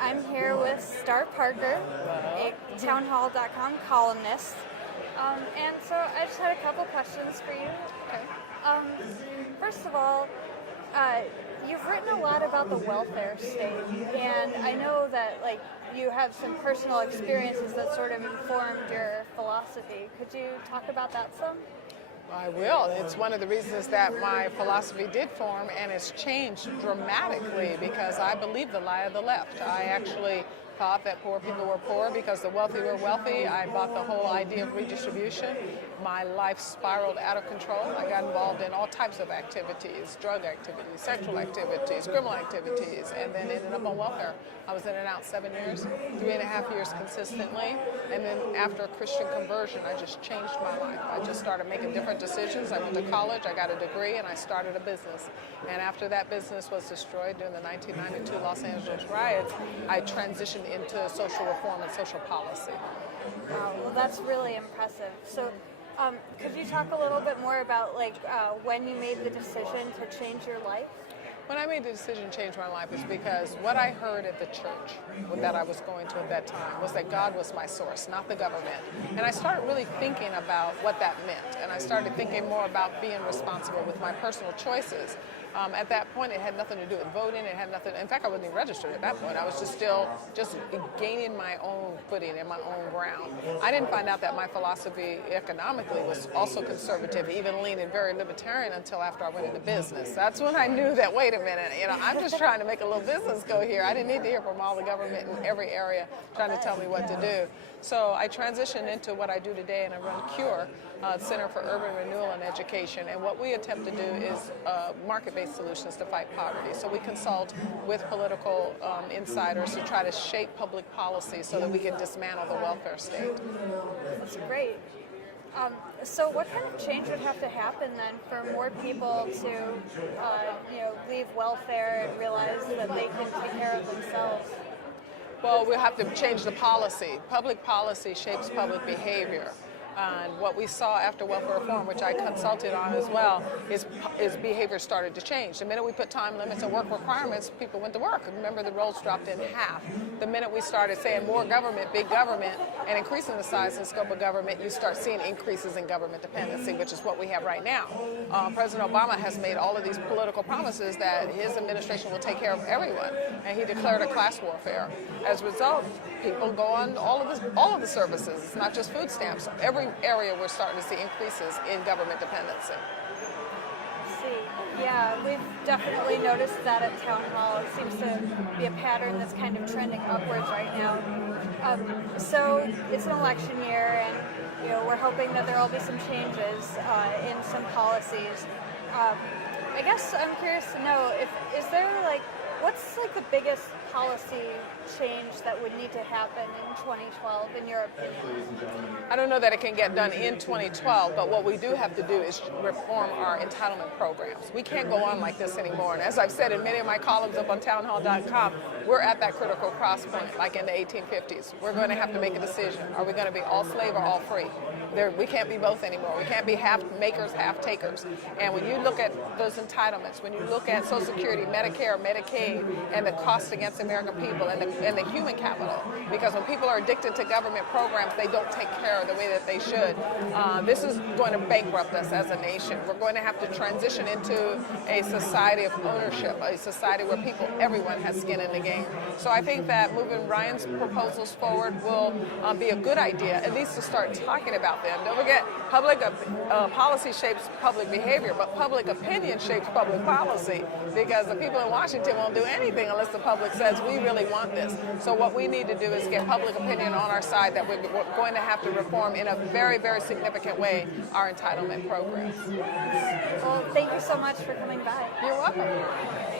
I'm here with Star Parker, a townhall.com columnist. And so I just had a couple questions for you. Okay. First of all, you've written a lot about the welfare state, and I know that you have some personal experiences that sort of informed your philosophy. Could you talk about that some? I will. It's one of the reasons that my philosophy did form, and it's changed dramatically because I believe the lie of the left. I actually thought that poor people were poor because the wealthy were wealthy. I bought the whole idea of redistribution. My life spiraled out of control. I got involved in all types of activities, drug activities, sexual activities, criminal activities, and then ended up on welfare. I was in and out 7 years, 3.5 years consistently, and then after a Christian conversion, I just changed my life. I just started making different decisions. I went to college, I got a degree, and I started a business. And after that business was destroyed during the 1992 Los Angeles riots, I transitioned into social reform and social policy. Wow, well, that's really impressive. So, could you talk a little bit more about when you made the decision to change your life? When I made the decision to change my life is because what I heard at the church that I was going to at that time was that God was my source, not the government. And I started really thinking about what that meant. And I started thinking more about being responsible with my personal choices. At that point, it had nothing to do with voting. It had nothing. In fact, I wasn't even registered at that point. I was just still gaining my own footing and my own ground. I didn't find out that my philosophy economically was also conservative, even leaning very libertarian until after I went into business. That's when I knew that, wait a minute, I'm just trying to make a little business go here. I didn't need to hear from all the government in every area trying to tell me what to do. So I transitioned into what I do today, and I run CURE, Center for Urban Renewal and Education. And what we attempt to do is market-based solutions to fight poverty. So we consult with political insiders to try to shape public policy so that we can dismantle the welfare state. That's great. So what kind of change would have to happen then for more people to leave welfare and realize that they can take care of themselves? Well, we'll have to change the policy. Public policy shapes public behavior. And what we saw after welfare reform, which I consulted on as well, is behavior started to change. The minute we put time limits and work requirements, people went to work. Remember, the roles dropped in half. The minute we started saying more government, big government, and increasing the size and scope of government, you start seeing increases in government dependency, which is what we have right now. President Obama has made all of these political promises that his administration will take care of everyone, and he declared a class warfare. As a result, people go on all of the services. It's not just food stamps. Every area we're starting to see increases in government dependency. Yeah, we've definitely noticed that at Town Hall. It seems to be a pattern that's kind of trending upwards right now. So it's an election year, and we're hoping that there will be some changes in some policies. I guess I'm curious to know what's the biggest policy change that would need to happen in 2012, in your opinion? I don't know that it can get done in 2012, but what we do have to do is reform our entitlement programs. We can't go on like this anymore. And as I've said in many of my columns up on townhall.com, we're at that critical cross point, like in the 1850s. We're going to have to make a decision. Are we going to be all slave or all free? We can't be both anymore. We can't be half makers, half takers. And when you look at those entitlements, when you look at Social Security, Medicare, Medicaid, and the cost against the American people and the human capital, because when people are addicted to government programs, they don't take care of the way that they should. This is going to bankrupt us as a nation. We're going to have to transition into a society of ownership, a society where everyone has skin in the game. So I think that moving Ryan's proposals forward will be a good idea, at least to start talking about them. Don't forget, public policy shapes public behavior, but public opinion shapes public policy, because the people in Washington won't do anything unless the public says we really want this. So what we need to do is get public opinion on our side that we're going to have to reform in a very, very significant way our entitlement programs. Well, thank you so much for coming by. You're welcome.